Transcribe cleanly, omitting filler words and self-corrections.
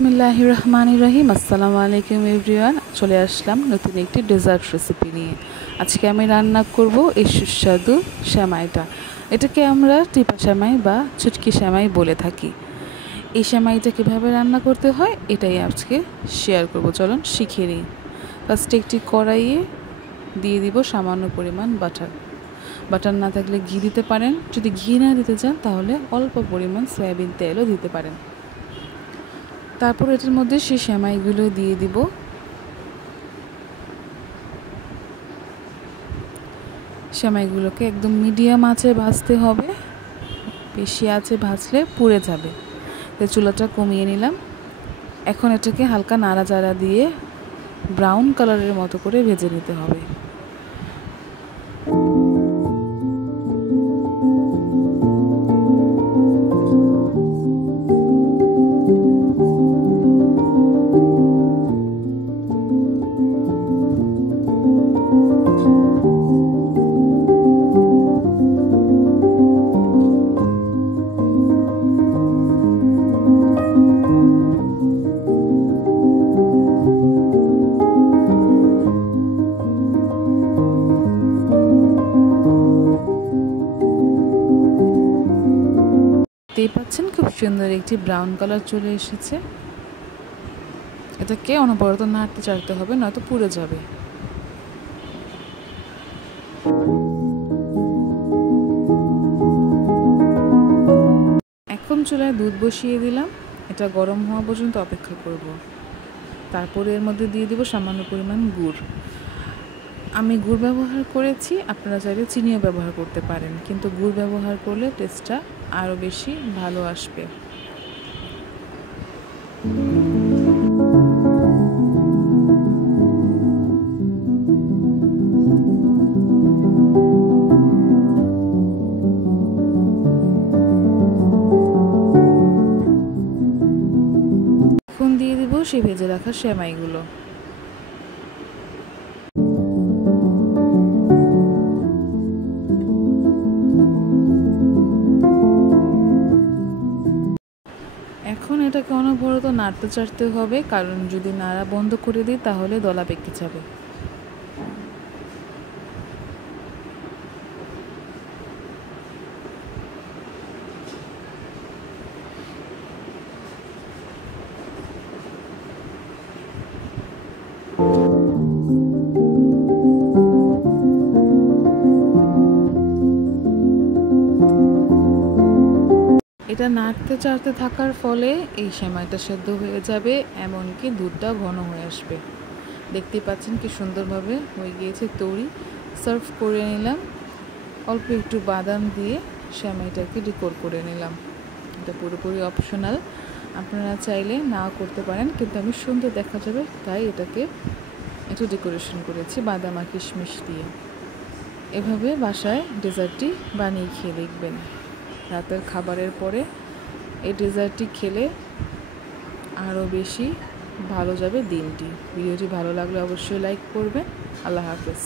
বিসমিল্লাহির রহমানির রহিম। আসসালামু আলাইকুম এভরিওয়ান। চলে আসলাম নতুন একটি ডেজার্ট রেসিপি নিয়ে। আজকে আমি রান্না করব এই সুস্বাদু সেমাইটা। এটাকে আমরা টিপা সেমাই বা চুটকি সেমাই বলে থাকি। এই সেমাইটা কীভাবে রান্না করতে হয় এটাই আজকে শেয়ার করব। চলুন শিখে নিই। ফার্স্টে একটি কড়াইয়ে দিয়ে দিব সামান্য পরিমাণ বাটার না থাকলে ঘি দিতে পারেন। যদি ঘি না দিতে চান তাহলে অল্প পরিমাণ সয়াবিন তেলও দিতে পারেন। তারপর এটার মধ্যে সেই সেমাইগুলো দিয়ে দিব। সেমাইগুলোকে একদম মিডিয়াম আঁচে ভাজতে হবে, বেশি আঁচে ভাজলে পুড়ে যাবে। চুলাটা কমিয়ে নিলাম। এখন এটাকে হালকা নাড়াচাড়া দিয়ে ব্রাউন কালারের মতো করে ভেজে নিতে হবে। দেখতেই পাচ্ছেন খুব সুন্দর একটি ব্রাউন কালার চলে এসেছে। এটাকে অনবরত নাড়তে চাড়তে হবে, নয়তো পুড়ে যাবে। এখন চুলায় দুধ বসিয়ে দিলাম। এটা গরম হওয়া পর্যন্ত অপেক্ষা করব। তারপরে এর মধ্যে দিয়ে দিব সামান্য পরিমাণ গুড়। আমি গুড় ব্যবহার করেছি, আপনারা চাইলে চিনিও ব্যবহার করতে পারেন, কিন্তু গুড় ব্যবহার করলে টেস্টটা আরও বেশি ভালো আসবে। এখন দিয়ে দিব সেই ভেজে রাখা সেমাইগুলো। এখন এটাকে অনবরত নাড়তে চাড়তে হবে, কারণ যদি নাড়া বন্ধ করে দিই তাহলে দলা পেকে যাবে। এটা নাড়তে চাড়তে থাকার ফলে এই সেমাইটা সেদ্ধ হয়ে যাবে, এমনকি দুধটা ঘন হয়ে আসবে। দেখতেই পাচ্ছেন কি সুন্দরভাবে হয়ে গিয়েছে তৈরি। সার্ভ করে নিলাম। অল্প একটু বাদাম দিয়ে সেমাইটাকে ডেকোর করে নিলাম। এটা পুরোপুরি অপশনাল, আপনারা চাইলে নাও করতে পারেন, কিন্তু আমি সুন্দর দেখা যাবে তাই এটাকে একটু ডেকোরেশন করেছি বাদাম আর কিশমিশ দিয়ে। এভাবে বাসায় ডেজার্টটি বানিয়ে খেয়ে দেখবেন। রাতের খাবারের পরে এই ডেজার্টটি খেলে আরও বেশি ভালো যাবে দিনটি। ভিডিওটি ভালো লাগলে অবশ্যই লাইক করবেন। আল্লাহ হাফেজ।